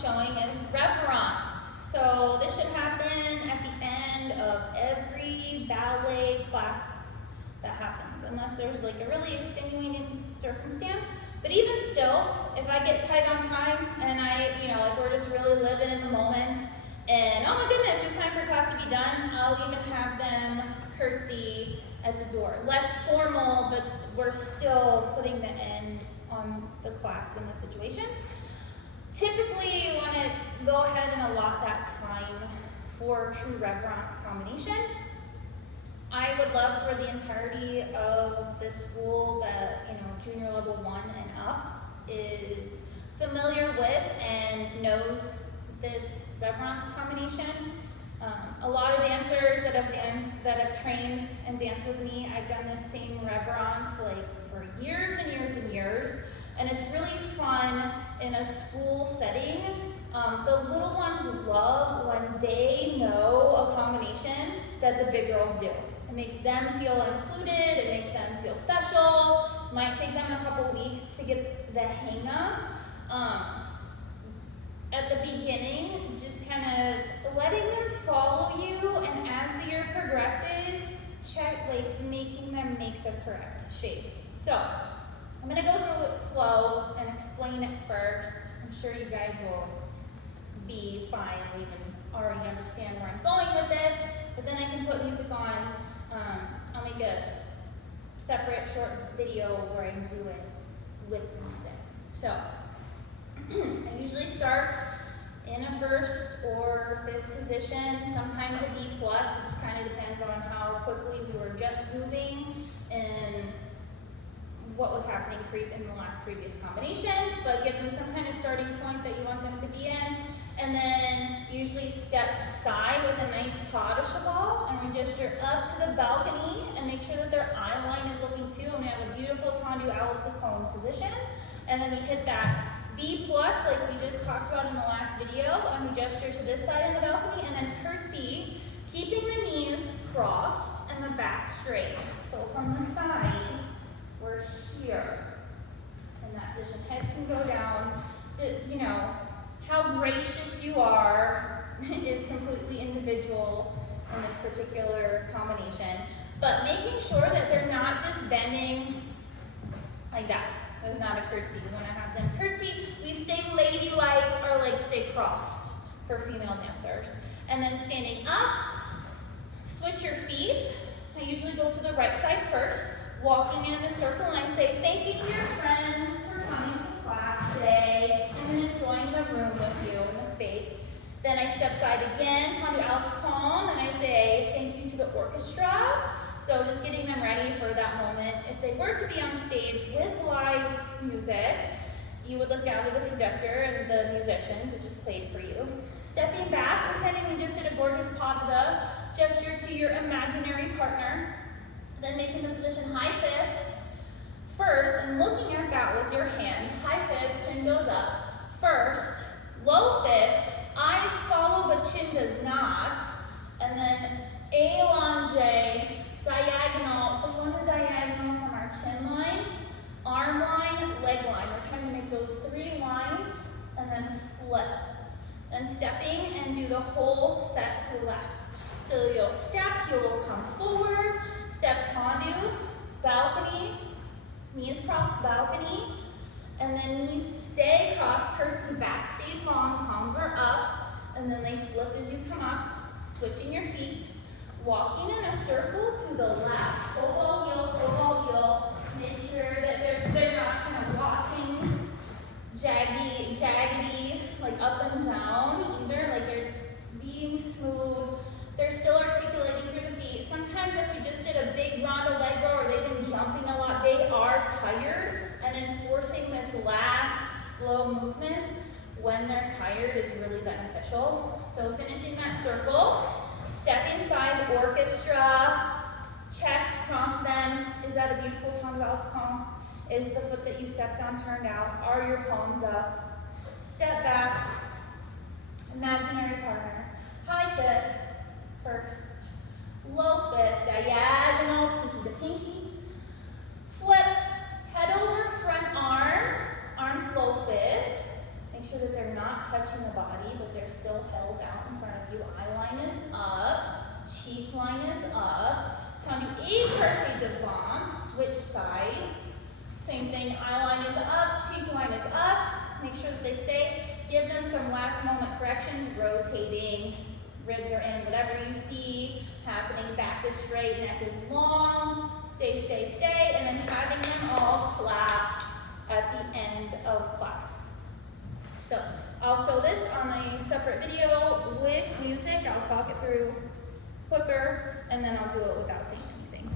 showing is Révérence. So this should happen at the end of every ballet class that happens, unless there's like a really extenuating circumstance. But even still, if I get tight on time and like we're just really living in the moment, and oh my goodness, it's time for class to be done, I'll even have them curtsy at the door. Less formal, but we're still putting the end on the class in the situation. Typically, you want to go ahead and allot that time for true reverence combination. I would love for the entirety of the school that, junior level 1 and up is familiar with and knows this reverence combination. A lot of dancers that have trained and danced with me, I've done this same reverence like for years and years and years, and it's really fun in a school setting. The little ones love when they know a combination that the big girls do. It makes them feel included, it makes them feel special. Might take them a couple weeks to get the hang of. At the beginning, just kind of letting them follow you, and as the year progresses, making them make the correct shapes. So, I'm gonna go through it slow and explain it first. I'm sure you guys will be fine and even already understand where I'm going with this, but then I can put music on. I'll make a separate short video where I do it with the music. So, I usually start in a first or fifth position, sometimes a B+. It just kind of depends on how quickly we were just moving and what was happening in the previous combination, but give them some kind of starting point that you want them to be in. And then usually step side with a nice pas de cheval, and we gesture up to the balcony and make sure that their eye line is looking too, and we have a beautiful tendu à la cone position. And then we hit that B+ like we just talked about in the last video, and we gesture to this side of the balcony, and then curtsy, keeping the knees crossed and the back straight. So from the side, we're here in that position. Head can go down. How gracious you are is completely individual in this particular combination, but making sure that they're not just bending like that. That's not a curtsy. We want to have them curtsy. We stay ladylike, our legs stay crossed for female dancers. And then standing up, switch your feet. I usually go to the right side first, walking in a circle, and I say, thank you to your friends for coming to class today and enjoying the room with you in the space. Then I step side again, tendu à la cone, and I say, thank you to the orchestra. So just getting them ready for that moment. If they were to be on stage with live music, you would look down to the conductor and the musicians that just played for you. Stepping back, pretending we just did a gorgeous pas de deux, gesture to your imaginary partner. Then making the position high fifth first, and looking at that with your hand. High fifth, chin goes up. First, low fifth, eyes follow but chin does not. And then allonge, diagonal. So we want a diagonal from our chin line, arm line, leg line. We're trying to make those 3 lines and then flip. And stepping and do the whole set to the left. So you'll step, heel will come forward, step tendu, balcony, knees cross, balcony, and then knees stay crossed, curtsy, back stays long, palms are up, and then they flip as you come up, switching your feet, walking in a circle to the left, toe ball heel, make sure that they're not kind of walking jaggedy, like up and down either, like they're being smooth. They're still articulating through the feet. Sometimes if we just did a big rondo Allegro or they've been jumping a lot, they are tired, and enforcing this last slow movement when they're tired is really beneficial. So finishing that circle, step inside the orchestra, check, prompt them. Is that a beautiful tendu à la cone? Is the foot that you stepped on turned out? Are your palms up? Step back, imaginary partner, high fifth, first, low fifth, diagonal, pinky to pinky, flip, head over front arm, arms low fifth, make sure that they're not touching the held out in front of you. Eye line is up, cheek line is up. Tummy écarté devant, switch sides. Same thing, eye line is up, cheek line is up. Make sure that they stay. Give them some last moment corrections, rotating, ribs are in, whatever you see happening. Back is straight, neck is long. Stay, stay, stay. And then having them all clap at the end of class. So I'll show this on a separate video with music. I'll talk it through quicker, and then I'll do it without saying anything.